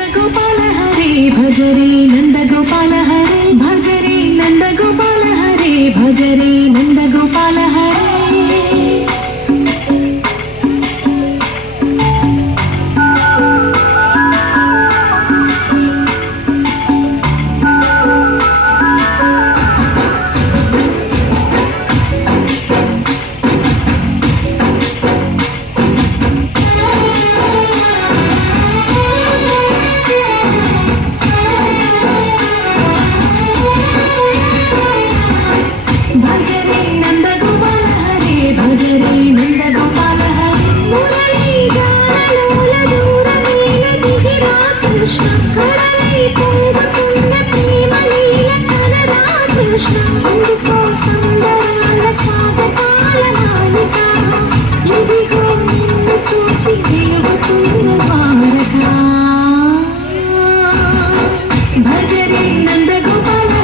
नंदगोपाल हरे भजरे नंदगोपाल हरे भजरे नंदगोपाल हरे भजरे नंदगोपाल हरे भजरे नंदगोपाल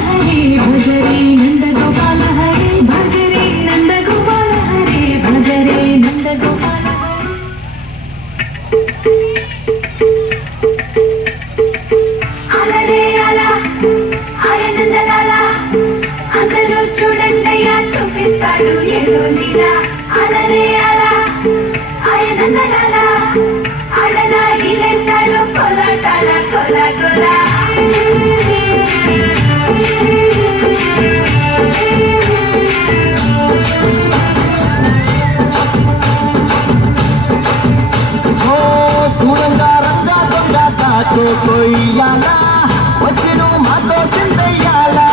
हरे भजरे नंदगोपाल हरे भजरे नंदगोपाल हरे भजरे नंदगोपाल అలరే అలా ఆయనందలాలా అందరూ చూడండయ్యా చూపిస్తాడు ఏదో లీలా అలరే అలా ఆయనందలాలా ఆడలా ఈలేస్తాడు కోలాటాల కోలా కోలా దూరంగా రంగా దొంగ తాతో కొయ్యాలా వచ్చి నువ్వు మాతో సిందయ్యాలా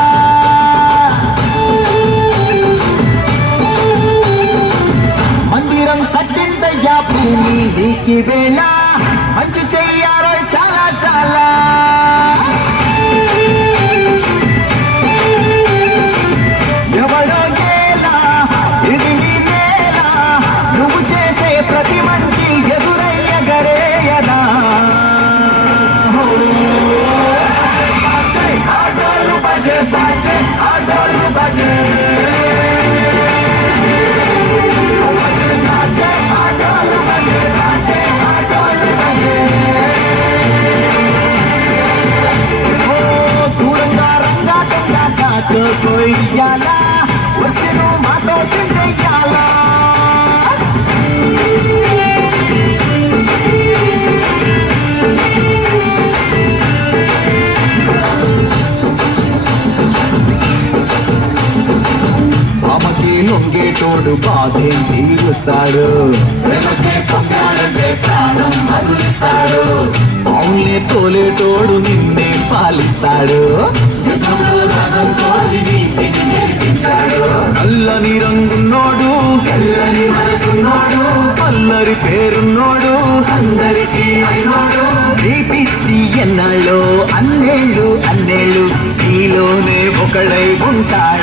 మందిరం కట్టిందయ్యా భూమి నీకి వేళ మంచి చెయ్యారో చాలా చాలా ఎవడో గేలా ఇది నీ నేల నువ్వు చేసే ప్రతి మంచి ఎదురయ్య గరేయదా ఆటోలు బజే బజే ఆటోలు బజే కొయ్యాలా వచ్చి నువ్వు మాతో సిందయ్యాలా అమ్మకి లొంగేటోడు బాధే తీరుస్తాడు ప్రాణం మధురిస్తాడు అవునే తోలేటోడు నిన్నే పాలిస్తాడు నల్లని రంగున్నోడు తెల్లని మనసున్నోడు పల్లరి పేరున్నోడు అందరికీ అయినోడు ఈ పిచ్చి ఎన్నాళ్ళు అన్నేళ్ళు అన్నేళ్ళు నీలోనే ఒకడై ఉంటాడు.